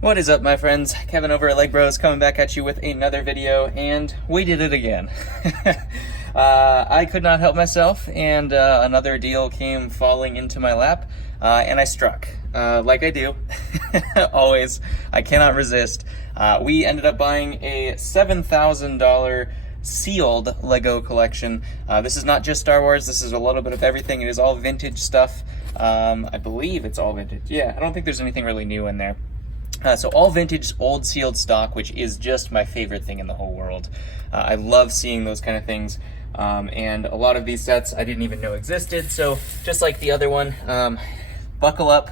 What is up, my friends? Kevin over at Leg Bros coming back at you with another video, and we did it again. I could not help myself, and another deal came falling into my lap, and I struck. Like I do. Always. I cannot resist. We ended up buying a $7,000 sealed Lego collection. This is not just Star Wars, this is a little bit of everything. It is all vintage stuff. I believe it's all vintage. Yeah, I don't think there's anything really new in there. So all vintage, old sealed stock, which is just my favorite thing in the whole world. I love seeing those kind of things. And a lot of these sets I didn't even know existed. So just like the other one, buckle up,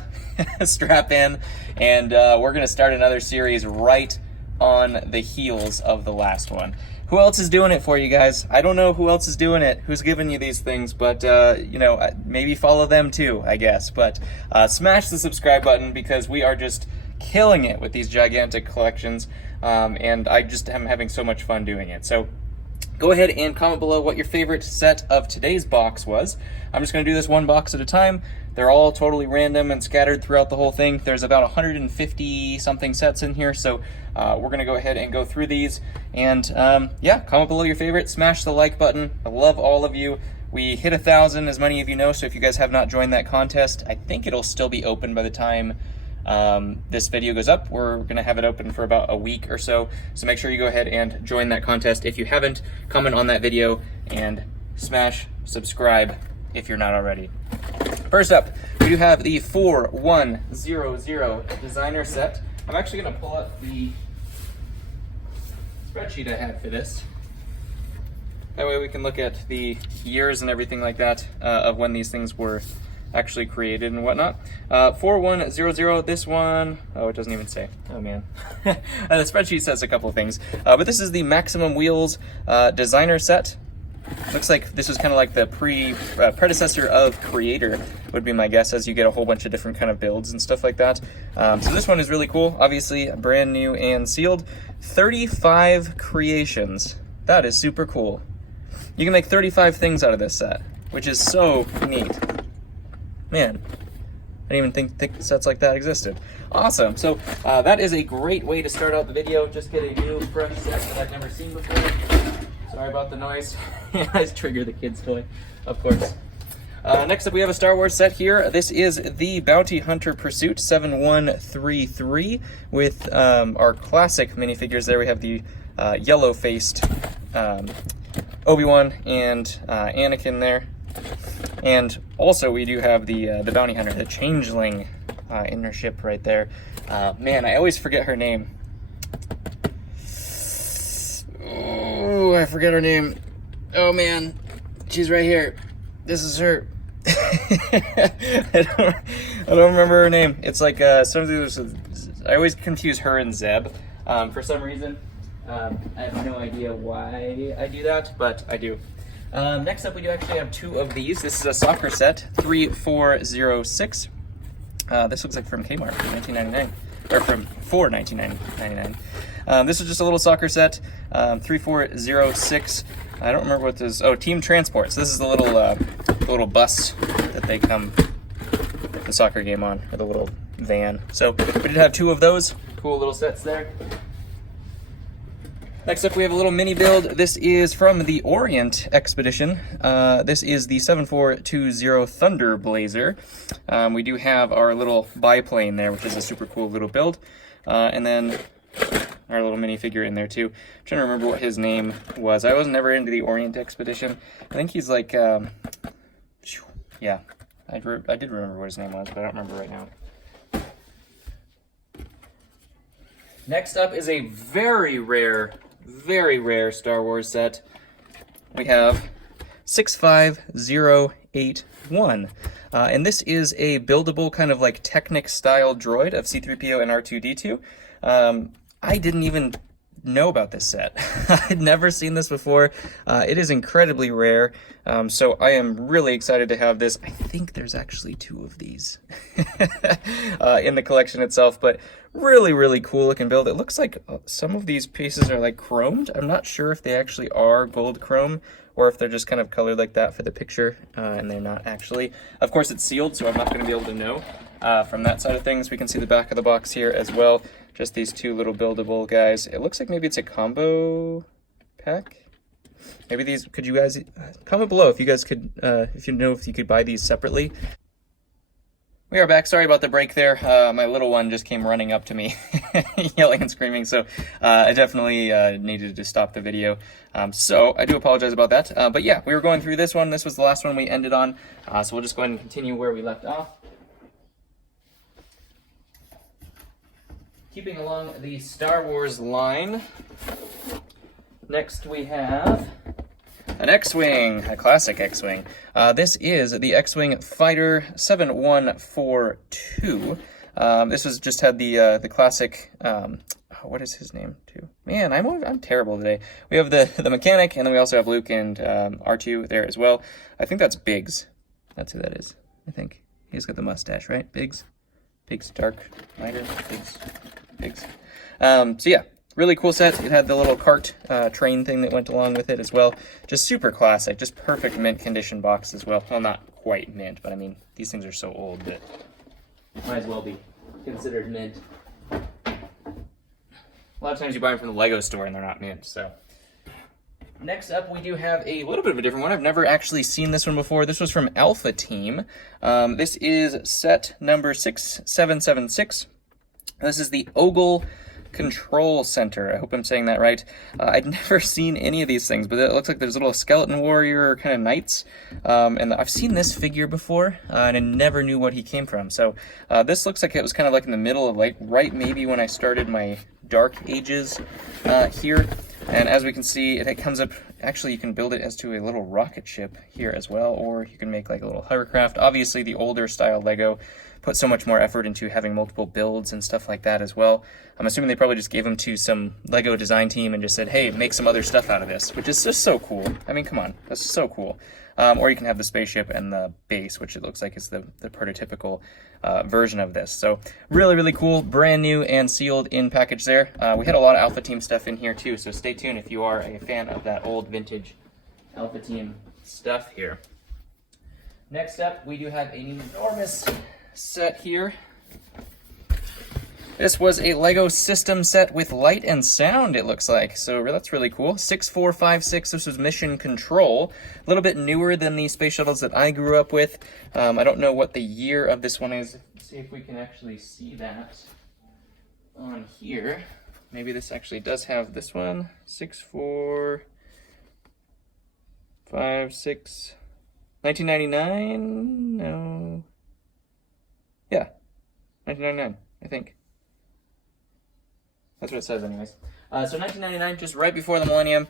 strap in, and we're going to start another series right on the heels of the last one. Who else is doing it for you guys? I don't know who else is doing it, who's giving you these things, but, you know, maybe follow them too, I guess. But smash the subscribe button because we are just killing it with these gigantic collections, and I just am having so much fun doing it. So go ahead and comment below what your favorite set of today's box was. I'm just going to do this one box at a time. They're all totally random and scattered throughout the whole thing. There's about 150 something sets in here, so we're going to go ahead and go through these. And yeah, comment below your favorite, smash the like button. I love all of you. We hit 1,000, as many of you know, so if you guys have not joined that contest, I think it'll still be open by the time this video goes up. We're gonna have it open for about a week or so, so make sure you go ahead and join that contest. If you haven't, comment on that video and smash subscribe if you're not already. First up, we do have the 4100 designer set. I'm actually gonna pull up the spreadsheet I had for this. That way we can look at the years and everything like that of when these things were actually created and whatnot. 4100, this one, oh, it doesn't even say. Oh man. The spreadsheet says a couple of things, but this is the Maximum Wheels designer set. Looks like this was kind of like the predecessor of Creator, would be my guess, as you get a whole bunch of different kind of builds and stuff like that. So this one is really cool, obviously brand new and sealed. 35 creations. That is super cool. You can make 35 things out of this set, which is so neat. Man, I didn't even think sets like that existed. Awesome. So that is a great way to start out the video. Just get a new, fresh set that I've never seen before. Sorry about the noise. I trigger the kids' toy, of course. Next up, we have a Star Wars set here. This is the Bounty Hunter Pursuit 7133 with our classic minifigures there. We have the yellow-faced Obi-Wan and Anakin there. And also we do have the Bounty Hunter, the Changeling in her ship right there. Man, I always forget her name. Oh, I forget her name. Oh man, she's right here. This is her. I don't remember her name. It's like I always confuse her and Zeb for some reason. I have no idea why I do that, but I do. Next up, we do actually have two of these. This is a soccer set, 3406. This looks like from Kmart, from 1999, or for 1999. This is just a little soccer set, 3406. I don't remember what this is. Oh, Team Transport. So this is the little bus that they come the soccer game on, or the little van. So we did have two of those. Cool little sets there. Next up, we have a little mini build. This is from the Orient Expedition. This is the 7420 Thunder Blazer. We do have our little biplane there, which is a super cool little build. And then our little minifigure in there too. I'm trying to remember what his name was. I was never into the Orient Expedition. I think he's like, yeah, I did remember what his name was, but I don't remember right now. Next up is a very rare Star Wars set. We have 65081. And this is a buildable kind of like Technic style droid of C-3PO and R2-D2. I didn't even know about this set. I'd never seen this before. It is incredibly rare, so I am really excited to have this. I think there's actually two of these in the collection itself, but really cool looking build. It looks like some of these pieces are like chromed. I'm not sure if they actually are gold chrome or if they're just kind of colored like that for the picture, and they're not actually. Of course, it's sealed, so I'm not going to be able to know. From that side of things, we can see the back of the box here as well. Just these two little buildable guys. It looks like maybe it's a combo pack. Maybe these, could you guys comment below if you guys could, if you know if you could buy these separately. We are back. Sorry about the break there. My little one just came running up to me, yelling and screaming, so I definitely needed to stop the video. So I do apologize about that. But yeah, we were going through this one. This was the last one we ended on, so we'll just go ahead and continue where we left off. Keeping along the Star Wars line, next we have an X-Wing, a classic X-Wing. This is the X-Wing Fighter 7142. This was just had the classic, what is his name too? Man, I'm terrible today. We have the mechanic, and then we also have Luke and R2 there as well. I think that's Biggs. That's who that is, I think. He's got the mustache, right? Biggs? Biggs, dark, lighter, Biggs. So yeah. Really cool set. It had the little cart train thing that went along with it as well. Just super classic, just perfect mint condition box as well. Well, not quite mint, but I mean, these things are so old that might as well be considered mint. A lot of times you buy them from the Lego store and they're not mint, so. Next up, we do have a little bit of a different one. I've never actually seen this one before. This was from Alpha Team. This is set number 6776. This is the Ogle Control Center. I hope I'm saying that right. I'd never seen any of these things, but it looks like there's little skeleton warrior kind of knights. And I've seen this figure before, and I never knew what he came from. So this looks like it was kind of like in the middle of like right maybe when I started my Dark Ages here. And as we can see, it comes up, actually you can build it as to a little rocket ship here as well, or you can make like a little hovercraft. Obviously the older style Lego put so much more effort into having multiple builds and stuff like that as well. I'm assuming they probably just gave them to some Lego design team and just said, hey, make some other stuff out of this, which is just so cool. I mean, come on, that's so cool. Or you can have the spaceship and the base, which it looks like is the prototypical version of this. So really, really cool, brand new and sealed in package there. We had a lot of Alpha Team stuff in here too, so stay tuned if you are a fan of that old vintage Alpha Team stuff here. Next up, we do have an enormous set here. This was a Lego system set with light and sound, it looks like. So that's really cool. 6456, this was Mission Control. A little bit newer than the space shuttles that I grew up with. I don't know what the year of this one is. Let's see if we can actually see that on here. Maybe this actually does have this one. 6456. 1999? No. Yeah, 1999, I think. That's what it says anyways. So 1999, just right before the millennium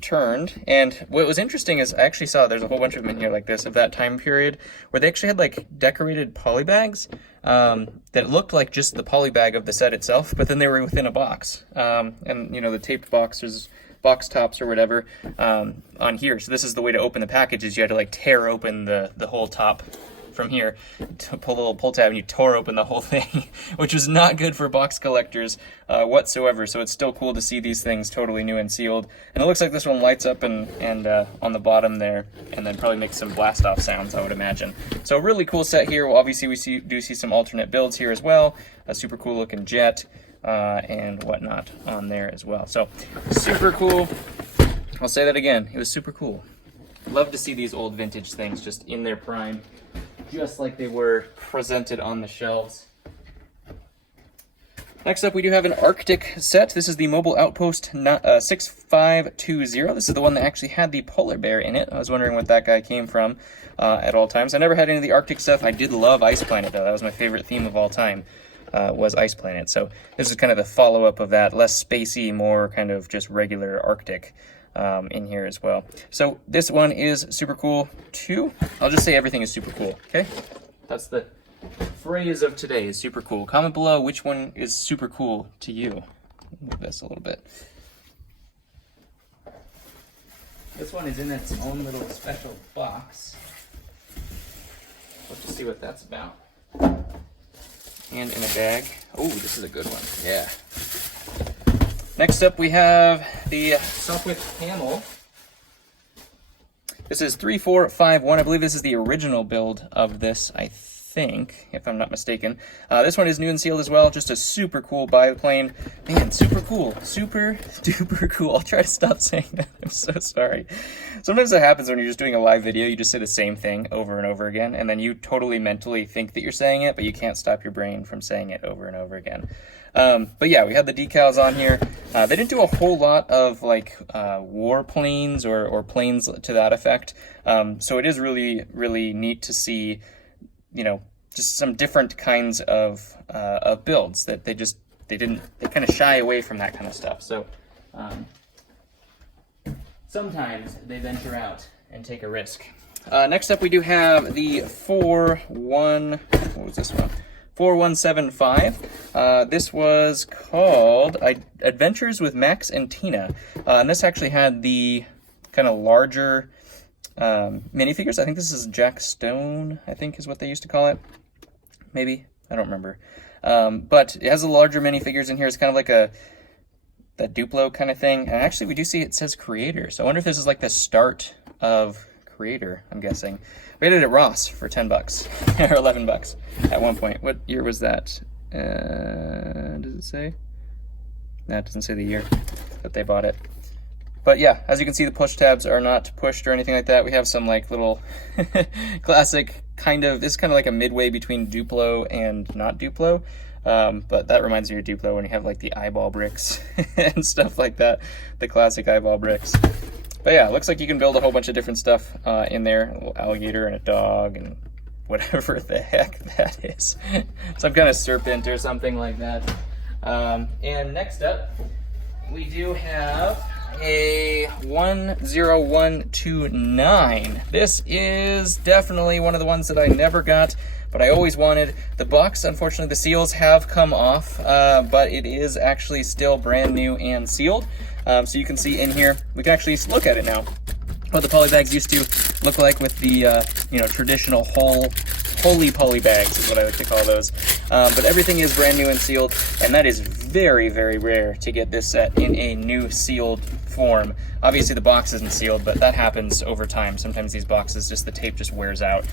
turned. And what was interesting is I actually saw there's a whole bunch of them in here like this of that time period where they actually had like decorated poly bags that looked like just the poly bag of the set itself, but then they were within a box. And you know, the taped boxes, box tops or whatever on here. So this is the way to open the package, is you had to like tear open the whole top from here, to pull a little pull tab, and you tore open the whole thing, which was not good for box collectors whatsoever. So it's still cool to see these things totally new and sealed. And it looks like this one lights up and on the bottom there, and then probably makes some blast off sounds, I would imagine. So a really cool set here. Well, obviously we do see some alternate builds here as well. A super cool looking jet and whatnot on there as well. So super cool. I'll say that again. It was super cool. Love to see these old vintage things just in their prime, just like they were presented on the shelves. Next up, we do have an Arctic set. This is the Mobile Outpost 6520. This is the one that actually had the polar bear in it. I was wondering what that guy came from at all times. I never had any of the Arctic stuff. I did love Ice Planet, though. That was my favorite theme of all time, was Ice Planet. So this is kind of the follow-up of that, less spacey, more kind of just regular Arctic in here as well. So this one is super cool too. I'll just say everything is super cool, okay? That's the phrase of today, is super cool. Comment below which one is super cool to you. Move this a little bit. This one is in its own little special box. Let's just see what that's about. And in a bag. Oh, this is a good one. Yeah. Next up, we have the Sopwith Camel. This is 3451. I believe this is the original build of this, I think, if I'm not mistaken. This one is new and sealed as well. Just a super cool bioplane. Man, super cool. Super duper cool. I'll try to stop saying that. I'm so sorry. Sometimes that happens when you're just doing a live video. You just say the same thing over and over again, and then you totally mentally think that you're saying it, but you can't stop your brain from saying it over and over again. But yeah, we had the decals on here. They didn't do a whole lot of like war planes or planes to that effect. So it is really, really neat to see, you know, just some different kinds of builds that they kind of shy away from that kind of stuff. So sometimes they venture out and take a risk. Next up, we do have the 4175. This was called Adventures with Max and Tina. And this actually had the kind of larger minifigures. I think this is Jack Stone, I think is what they used to call it. Maybe, I don't remember. But it has the larger minifigures in here. It's kind of like that Duplo kind of thing. And actually, we do see it says Creator. So I wonder if this is like the start of Creator, I'm guessing. We had it at Ross for 10 bucks or 11 bucks at one point. What year was that? Does it say? No, it doesn't say the year that they bought it. But yeah, as you can see, the push tabs are not pushed or anything like that. We have some like little classic this is kind of like a midway between Duplo and not Duplo. But that reminds me of Duplo when you have like the eyeball bricks and stuff like that, the classic eyeball bricks. But yeah, it looks like you can build a whole bunch of different stuff in there. A little alligator and a dog and whatever the heck that is. Some kind of serpent or something like that. And next up, we do have a 10129. This is definitely one of the ones that I never got, but I always wanted. The box, unfortunately, the seals have come off, but it is actually still brand new and sealed. So you can see in here, we can actually look at it now, what the poly bags used to look like with the traditional holy poly bags is what I like to call those. But everything is brand new and sealed, and that is very, very rare to get this set in a new sealed form. Obviously the box isn't sealed, but that happens over time. Sometimes these boxes, the tape just wears out,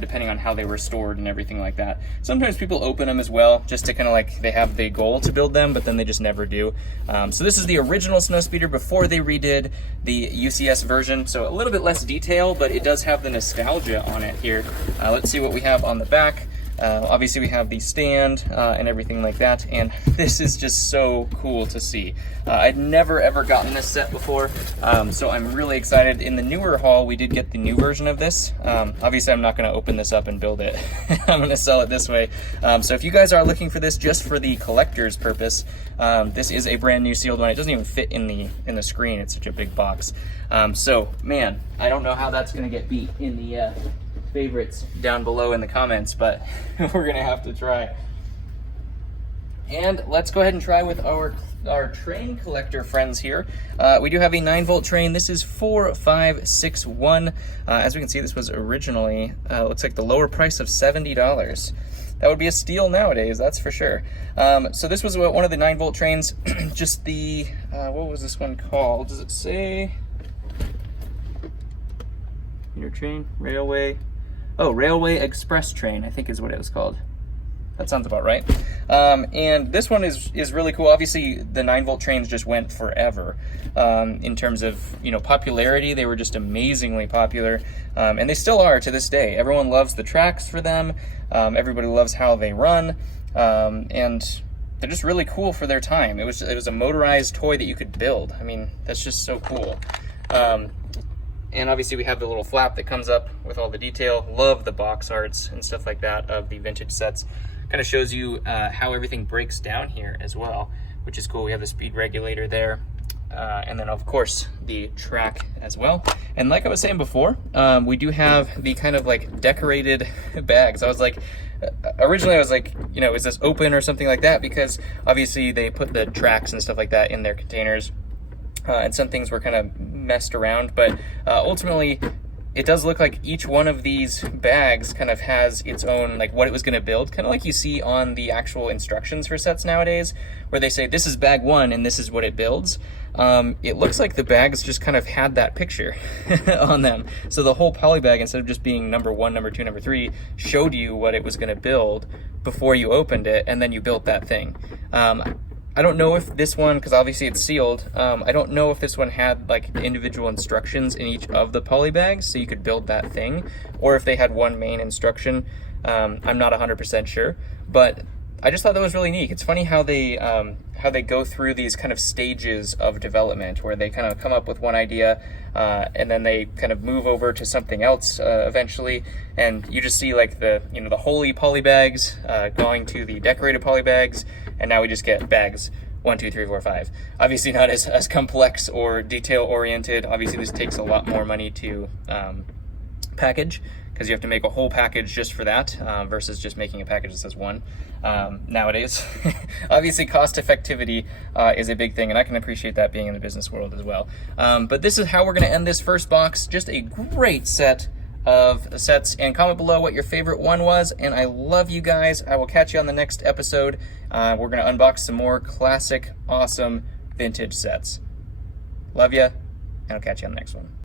depending on how they were stored and everything like that. Sometimes people open them as well, just to kind of like, they have the goal to build them, but then they just never do. So this is the original Snowspeeder before they redid the UCS version, so a little bit less detail, but it does have the nostalgia on it here. Let's see what we have on the back. Obviously we have the stand and everything like that, and this is just so cool to see. I'd never ever gotten this set before, so I'm really excited. In the newer haul, we did get the new version of this. Obviously I'm not going to open this up and build it. I'm going to sell it this way. So if you guys are looking for this just for the collector's purpose, this is a brand new sealed one. It doesn't even fit in the screen. It's such a big box. So man, I don't know how that's going to get beat in the favorites down below in the comments, but we're gonna have to try. And let's go ahead and try with our train collector friends here. We do have a 9-volt train. This is 4561. As we can see, this was originally looks like the lower price of $70. That would be a steal nowadays, that's for sure. So this was one of the 9-volt trains. Just the what was this one called? Does it say? Intertrain, railway. Oh, Railway Express train, I think is what it was called. That sounds about right. And this one is really cool. Obviously, the 9-volt trains just went forever. In terms of, popularity, they were just amazingly popular. And they still are to this day. Everyone loves the tracks for them. Everybody loves how they run. And they're just really cool for their time. It was a motorized toy that you could build. I mean, that's just so cool. And obviously we have the little flap that comes up with all the detail. Love the box arts and stuff like that of the vintage sets. Kind of shows you how everything breaks down here as well, which is cool. We have the speed regulator there. And then of course the track as well. And like I was saying before, we do have the kind of like decorated bags. I was like, originally I was like, is this open or something like that? Because obviously they put the tracks and stuff like that in their containers. And some things were kind of messed around, but ultimately it does look like each one of these bags kind of has its own, like, what it was going to build, kind of like you see on the actual instructions for sets nowadays, where they say this is bag 1 and this is what it builds. It looks like the bags just kind of had that picture on them. So the whole poly bag, instead of just being number 1, number 2, number 3, showed you what it was going to build before you opened it, and then you built that thing. I don't know if this one, because obviously it's sealed, I don't know if this one had like individual instructions in each of the poly bags so you could build that thing, or if they had one main instruction. I'm not 100% sure, but I just thought that was really neat. It's funny how they go through these kind of stages of development, where they kind of come up with one idea and then they kind of move over to something else eventually, and you just see like the holy poly bags going to the decorated poly bags, and now we just get bags 1, 2, 3, 4, 5. Obviously not as complex or detail oriented. Obviously this takes a lot more money to package, because you have to make a whole package just for that versus just making a package that says 1 nowadays. Obviously cost effectivity is a big thing, and I can appreciate that being in the business world as well. But this is how we're going to end this first box. Just a great set of sets, and comment below what your favorite one was, and I love you guys. I will catch you on the next episode. We're going to unbox some more classic, awesome vintage sets. Love ya, and I'll catch you on the next one.